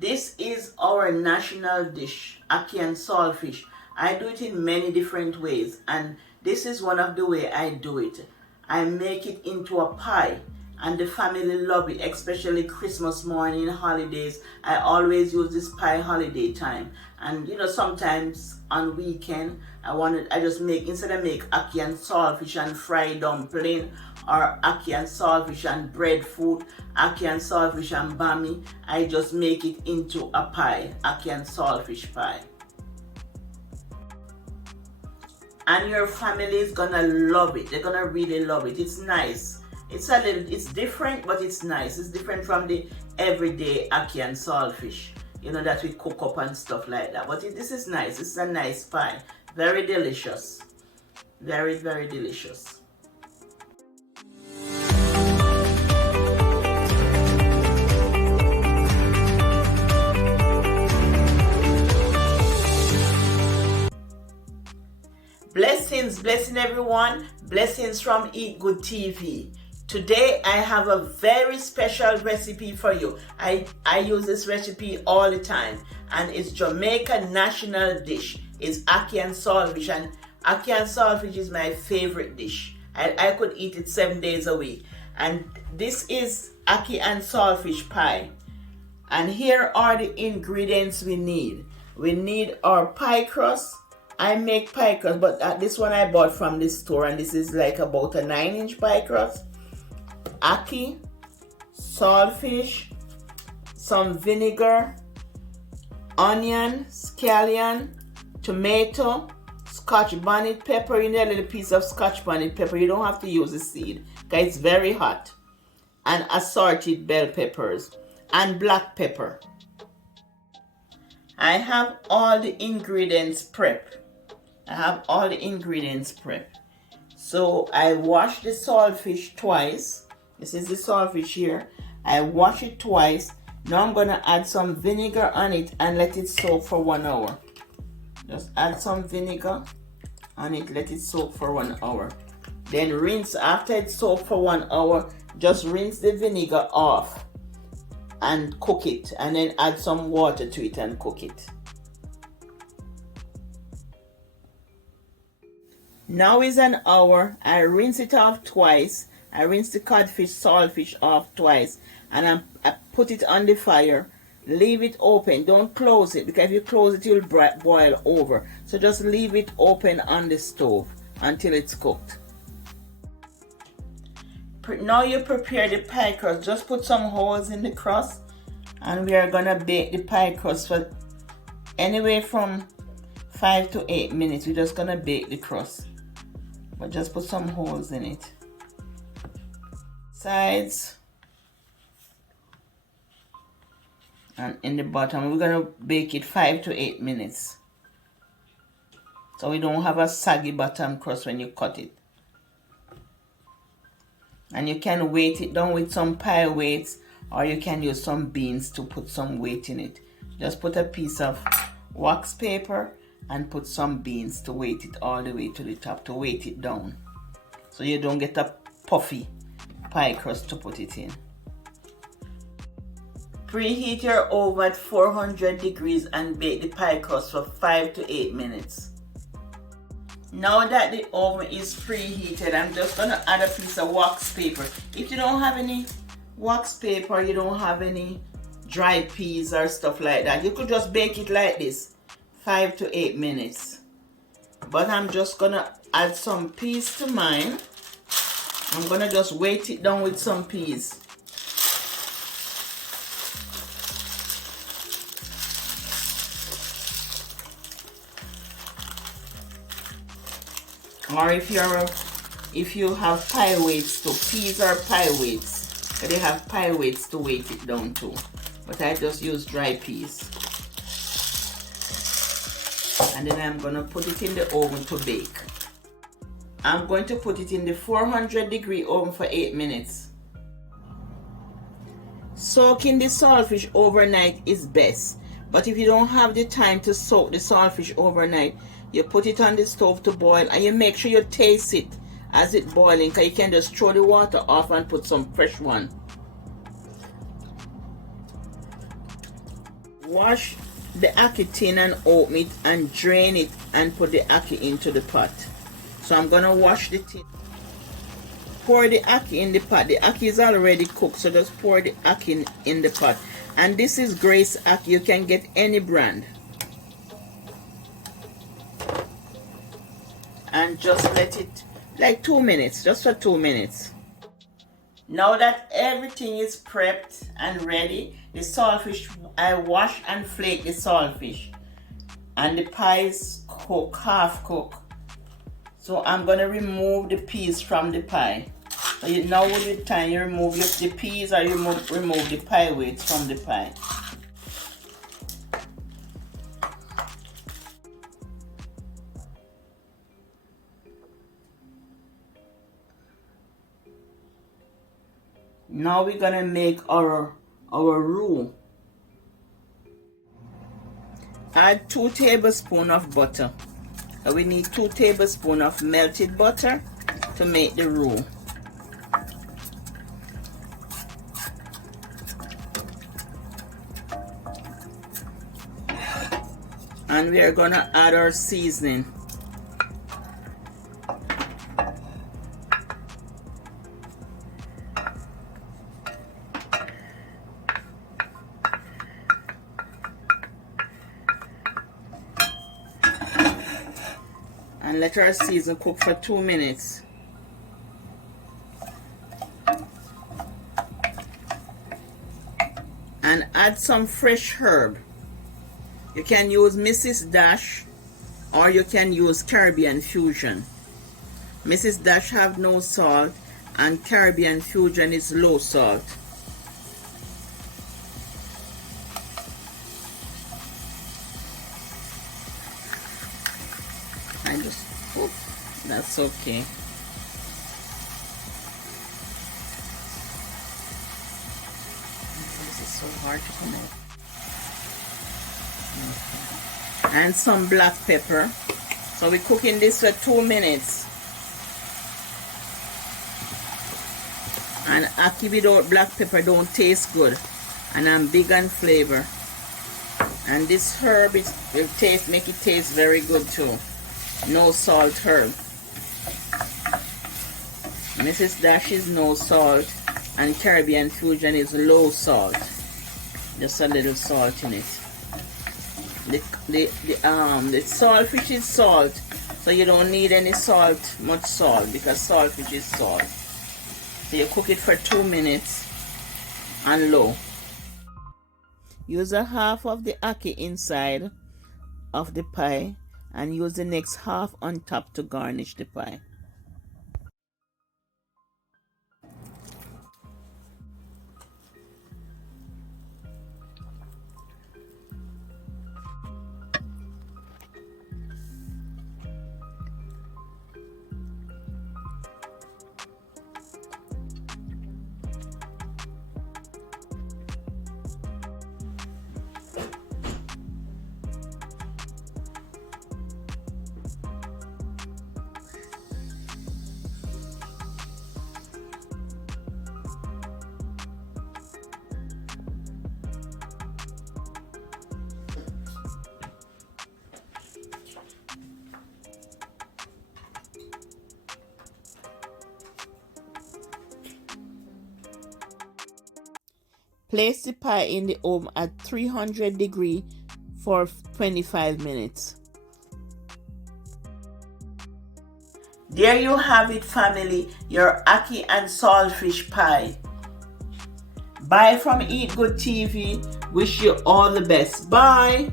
This is our national dish, Ackee and Saltfish. I do it in many different ways, and this is one of the way I do it. I make it into a pie, and the family love it, especially Christmas morning, holidays. I always use this pie holiday time. And sometimes on weekend, I just make, instead of make Ackee and Saltfish and fried dumpling, or Ackee and Saltfish and breadfruit, Ackee and Saltfish and bami, I just make it into a pie, Ackee and Saltfish pie. And your family is gonna love it. They're gonna really love it. It's nice. It's different, but it's nice. It's different from the everyday Ackee and Saltfish, that we cook up and stuff like that. But this is nice. It's a nice pie. Very delicious. Very, very delicious. Blessings everyone. Blessings from Eat Good TV. Today I have a very special recipe for you. I use this recipe all the time, and it's Jamaica national dish. It's Ackee and Saltfish, and Ackee and Saltfish is my favorite dish. I could eat it 7 days a week. And this is Ackee and Saltfish pie. And here are the ingredients we need. We need our pie crust. I make pie crust, but this one I bought from the store, and this is like about a 9-inch pie crust. Ackee, saltfish, some vinegar, onion, scallion, tomato, scotch bonnet pepper. You need a little piece of scotch bonnet pepper. You don't have to use the seed because it's very hot. And assorted bell peppers and black pepper. I have all the ingredients prepped. So I wash the saltfish twice. This is the saltfish here. I wash it twice. Now I'm gonna add some vinegar on it and let it soak for 1 hour. Just add some vinegar on it, let it soak for 1 hour. Then rinse after it soaked for 1 hour. Just rinse the vinegar off and cook it, and then add some water to it and cook it. Now is an hour. I rinse it off twice. I rinse the codfish, saltfish off twice, and I put it on the fire. Leave it open. Don't close it, because if you close it, it will boil over. So just leave it open on the stove until it's cooked. Now you prepare the pie crust. Just put some holes in the crust, and we are gonna bake the pie crust for anywhere from 5 to 8 minutes. We're just gonna bake the crust, but just put some holes in it. Sides and in the bottom. We're gonna bake it 5 to 8 minutes, so we don't have a saggy bottom crust when you cut it. And you can weight it down with some pie weights, or you can use some beans to put some weight in it. Just put a piece of wax paper and put some beans to weight it all the way to the top, to weight it down, so you don't get a puffy pie crust to put it in. Preheat your oven at 400 degrees and bake the pie crust for 5 to 8 minutes. Now that the oven is preheated, I'm just gonna add a piece of wax paper. If you don't have any wax paper, you don't have any dried peas or stuff like that, you could just bake it like this, 5 to 8 minutes. But I'm just gonna add some peas to mine. I'm gonna just weight it down with some peas. Or if you have pie weights too, peas are pie weights, but they have pie weights to weight it down too. But I just use dry peas. And then I'm gonna put it in the oven to bake. I'm going to put it in the 400-degree oven for 8 minutes. Soaking the saltfish overnight is best, but if you don't have the time to soak the saltfish overnight, you put it on the stove to boil, and you make sure you taste it as it's boiling, because you can just throw the water off and put some fresh one. Wash the ackee tin and open it and drain it and put the ackee into the pot. So I'm gonna wash the tin. Pour the ackee in the pot. The ackee is already cooked, so just pour the ackee in the pot. And this is Grace ackee. You can get any brand. And just let it like 2 minutes, just for 2 minutes. Now that everything is prepped and ready, the saltfish, I wash and flake the saltfish. And the pie is cooked, half cooked. So I'm gonna remove the peas from the pie. So now with the time you remove the peas or you remove the pie weights from the pie. Now we're gonna make our roux. Add 2 tablespoons of butter. We need 2 tablespoons of melted butter to make the roux. And we are gonna add our seasoning. And let our season cook for 2 minutes. And add some fresh herb. You can use Mrs. Dash or you can use Caribbean Fusion. Mrs. Dash have no salt and Caribbean Fusion is low salt. That's okay. This is so hard to come out. And some black pepper. So we're cooking this for 2 minutes. And ackee without black pepper don't taste good. And I'm big on flavor. And this herb make it taste very good too. No salt herb. Mrs. Dash is no salt and Caribbean Fusion is low salt. Just a little salt in it. The saltfish is salt, so you don't need any much salt because saltfish is salt. So you cook it for 2 minutes on low. Use a half of the ackee inside of the pie and use the next half on top to garnish the pie. Place the pie in the oven at 300 degrees for 25 minutes. There you have it, family, your ackee and saltfish pie. Bye from Eat Good TV. Wish you all the best. Bye.